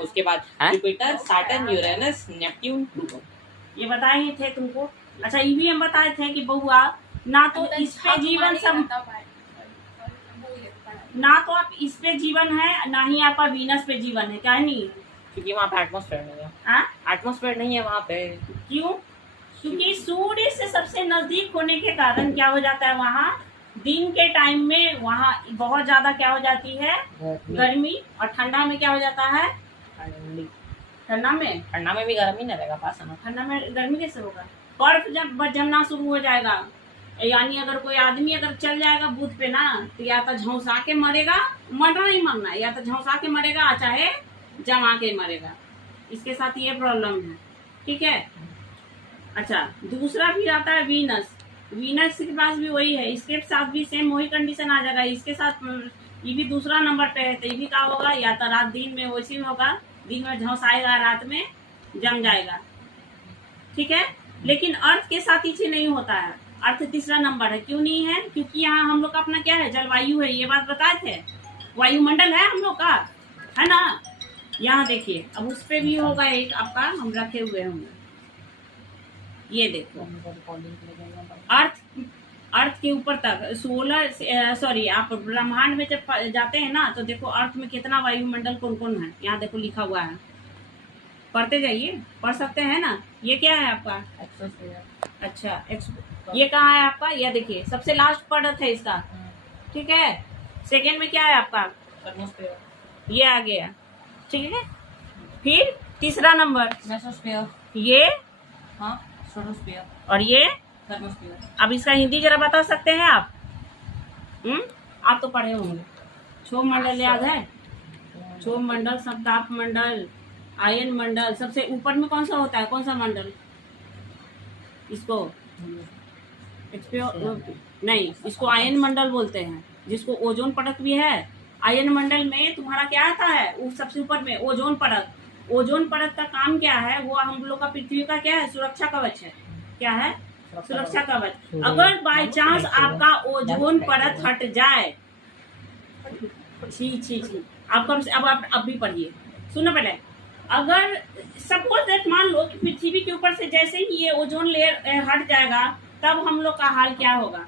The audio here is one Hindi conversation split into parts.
उसके बाद Jupiter, Saturn, Uranus, Neptune, Pluto. ये बताए थे तुमको। अच्छा ये भी हम बताए थे कि बउआ ना तो इस पे जीवन सब, ना तो आप इस पे जीवन है ना ही आपका वीनस पे जीवन है, क्या नहीं? क्योंकि वहाँ पे एटमॉस्फेयर नहीं है। एटमॉस्फेयर नहीं है वहाँ पे। क्यों? क्योंकि सूर्य से सबसे नजदीक होने के कारण क्या हो जाता है, वहाँ दिन के टाइम में वहाँ बहुत ज्यादा क्या हो जाती है, गर्मी। और ठंडा में क्या हो जाता है, ठंडा में भी गर्मी नहीं रहेगा पास में। ठंडा में गर्मी कैसे होगा? बर्फ जब जमना शुरू हो जाएगा, यानी अगर कोई आदमी अगर चल जाएगा बुध पे ना, तो या तो झौंसा के मरेगा, मरना ही मरना, या तो झौंसा के मरेगा चाहे जमा के मरेगा। इसके साथ ये प्रॉब्लम है, ठीक है। अच्छा दूसरा फिर आता है वीनस। वीनस के पास भी वही है, इसके साथ भी सेम वही कंडीशन आ जाएगा। इसके साथ ये भी दूसरा नंबर पे है, तो ये भी क्या होगा, या तो रात दिन में वैसे ही होगा, दिन में झौंसाएगा, रात में जम जाएगा, ठीक है। लेकिन अर्थ के साथ इसे नहीं होता है। अर्थ तीसरा नंबर है। क्यों नहीं है? क्योंकि यहाँ हम लोग का अपना क्या है, जलवायु है, ये बात बताए थे। वायुमंडल है हम लोग का, है ना। यहाँ देखिए, अब उस पे भी होगा एक आपका, हम रखे हुए होंगे, ये देखो अर्थ के ऊपर तक सोलर, सॉरी आप ब्रह्मांड में जब जाते हैं ना, तो देखो अर्थ में कितना वायुमंडल कौन कौन है, यहाँ देखो लिखा हुआ है, पढ़ते जाइए, पढ़ सकते हैं ना। ये क्या है आपका? अच्छा ये कहाँ है आपका? ये देखिए सबसे लास्ट पढ़त है इसका, ठीक है। सेकेंड में क्या है आपका? ये आ गया, ठीक है। फिर तीसरा नंबर ये, और ये। अब इसका हिंदी जरा बता सकते हैं आप? आप तो पढ़े होंगे। क्षोभ मंडल याद है? क्षोभ मंडल, संताप मंडल, आयन मंडल। सबसे ऊपर में कौन सा होता है, कौन सा मंडल? इसको नहीं, इसको आयन मंडल बोलते हैं, जिसको ओजोन परत भी है। आयन मंडल में तुम्हारा क्या आता है, सबसे ऊपर में ओजोन परत। ओजोन परत का काम क्या है, वो हम लोग का पृथ्वी का क्या है, सुरक्षा कवच है। क्या है? सुरक्षा कवच। अगर बाय चांस आपका ओजोन परत हट जाए, छी आप कम से अब आप भी पढ़िए, सुनो पहले। अगर सपोज दैट मान लो कि पृथ्वी के ऊपर से जैसे ही ये ओजोन लेयर हट जाएगा, तब हम लोग का हाल क्या होगा?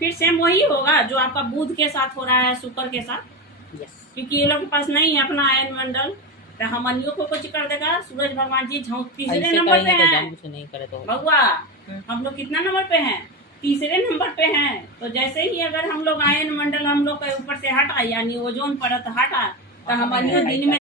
फिर सेम वही होगा जो आपका बुध के साथ हो रहा है, शुक्र के साथ। क्योंकि ये लोग के पास नहीं है अपना आयन मंडल, तो हमनियों को कुछ कर देगा। सूरज भगवान जी तीसरे नंबर पे हैं भगवा, हम लोग कितना नंबर पे हैं? तीसरे नंबर पे हैं। तो जैसे ही अगर हम लोग आयन मंडल हम लोग के ऊपर से हटा, यानी ओजोन परत हटा, तो हमनियों दिन में